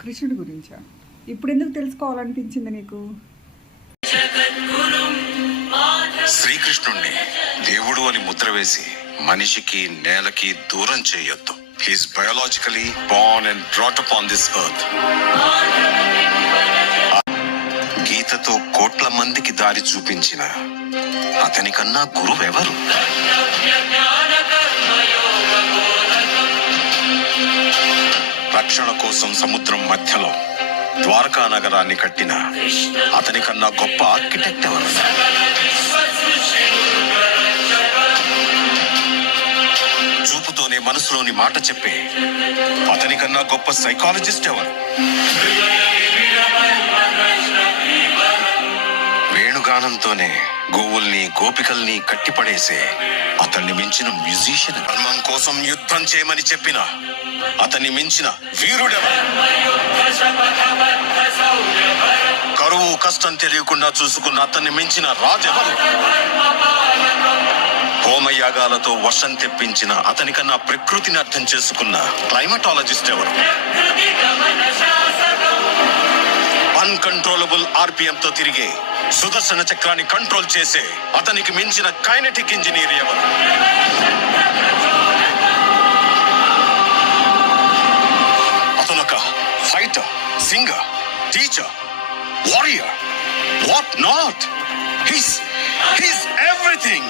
కృష్ణుడి గురించా? ఇప్పుడు ఎందుకు తెలుసుకోవాలనిపించింది నీకు? శ్రీకృష్ణుణ్ణి దేవుడు అని ముద్ర వేసి మనిషికి నేలకి దూరం చేయొద్దు. He's biologically born and brought up on this earth. గీతతో కోట్ల మందికి దారి చూపించిన అతనికన్నా గురువెవరు? రక్షణ కోసం సముద్రం మధ్యలో ద్వారకా నగరాన్ని కట్టిన అతనికన్నా గొప్ప ఆర్కిటెక్ట్ ఎవరు? చూపుతోనే మనసులోని మాట చెప్పే అతనికన్నా గొప్ప సైకాలజిస్ట్ ఎవరు? వేణుగానంతోనే గోవుల్ని గోపికల్ని కట్టిపడేసే అతన్ని మించిన మ్యూజిషియన్. ధర్మం కోసం యుద్ధం చేయమని చెప్పిన అతన్ని మించిన వీరుడెవరు? కరువు కష్టం తెలియకుండా చూసుకున్న అతన్ని మించిన రాజెవరు? హోమయాగాలతో వర్షం తెప్పించిన అతనికన్నా ప్రకృతిని అర్థం చేసుకున్న క్లైమటాలజిస్ట్ ఎవరు? అన్కంట్రోలబుల్ ఆర్పిఎం తో తిరిగే సుదర్శన చక్రాన్ని కంట్రోల్ చేసే అతనికి మించిన కైనెటిక్ ఇంజనీర్ ఎవరు? అతనొక fighter, singer, teacher, warrior, what not. He's everything.